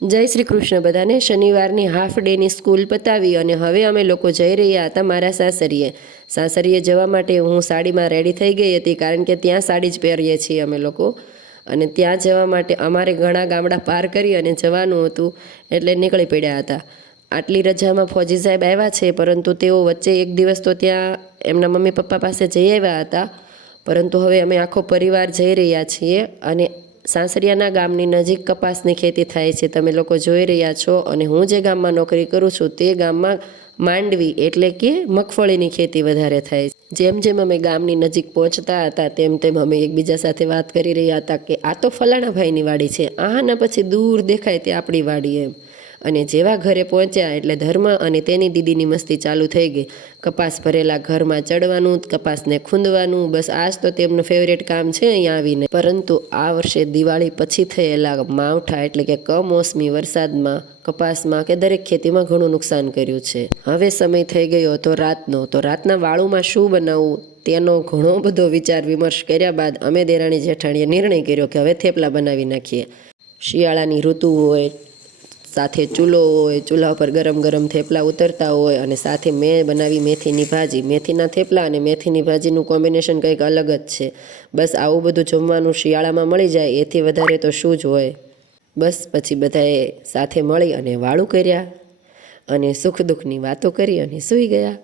જય શ્રી કૃષ્ણ બધાને। શનિવારની હાફ ડેની સ્કૂલ પતાવી અને હવે અમે લોકો જઈ રહ્યા હતા મારા સાસરીએ જવા માટે હું સાડીમાં રેડી થઈ ગઈ હતી, કારણ કે ત્યાં સાડી જ પહેરીએ છીએ અમે લોકો। અને ત્યાં જવા માટે અમારે ઘણા ગામડા પાર કરી અને જવાનું હતું, એટલે નીકળી પડ્યા હતા। આટલી રજામાં ફોજી સાહેબ આવ્યા છે, પરંતુ તેઓ વચ્ચે એક દિવસ તો ત્યાં એમના મમ્મી પપ્પા પાસે જઈ આવ્યા હતા, પરંતુ હવે અમે આખો પરિવાર જઈ રહ્યા છીએ। અને સાસરિયાના ગામની નજીક કપાસની ખેતી થાય છે, તમે લોકો જોઈ રહ્યા છો। અને હું જે ગામમાં નોકરી કરું છું તે ગામમાં માંડવી એટલે કે મગફળીની ખેતી વધારે થાય છે। જેમ જેમ અમે ગામની નજીક પહોંચતા હતા તેમ તેમ અમે એકબીજા સાથે વાત કરી રહ્યા હતા કે આ તો ફલાણા ભાઈની વાડી છે, આના પછી દૂર દેખાય તે આપણી વાડી એમ। અને જેવા ઘરે પહોંચ્યા એટલે ધર્મ અને તેની દીદીની મસ્તી ચાલુ થઈ ગઈ। કપાસ ભરેલા ઘરમાં ચડવાનું, કપાસને ખૂંદવાનું, બસ આ જ તો તેમનું ફેવરેટ કામ છે અહીંયા આવીને। પરંતુ આ વર્ષે દિવાળી પછી થયેલા માવઠા એટલે કે કમોસમી વરસાદમાં કપાસમાં કે દરેક ખેતીમાં ઘણું નુકસાન કર્યું છે। હવે સમય થઈ ગયો હતો રાતનો, તો રાતના વાળુમાં શું બનાવવું તેનો ઘણો બધો વિચાર વિમર્શ કર્યા બાદ અમે દેરાણી જેઠાણીએ નિર્ણય કર્યો કે હવે થેપલા બનાવી નાખીએ। શિયાળાની ઋતુ હોય, સાથે ચૂલો હોય, ચૂલા ઉપર ગરમ ગરમ થેપલા ઉતરતા હોય, અને સાથે મેં બનાવી મેથીની ભાજી। મેથીના થેપલા અને મેથીની ભાજીનું કોમ્બિનેશન કંઈક અલગ જ છે। બસ આવું બધું જમવાનું શિયાળામાં મળી જાય એથી વધારે તો શું જ હોય। બસ પછી બધાએ સાથે મળી અને વાળું કર્યા અને સુખ દુઃખની વાતો કરી અને સૂઈ ગયા।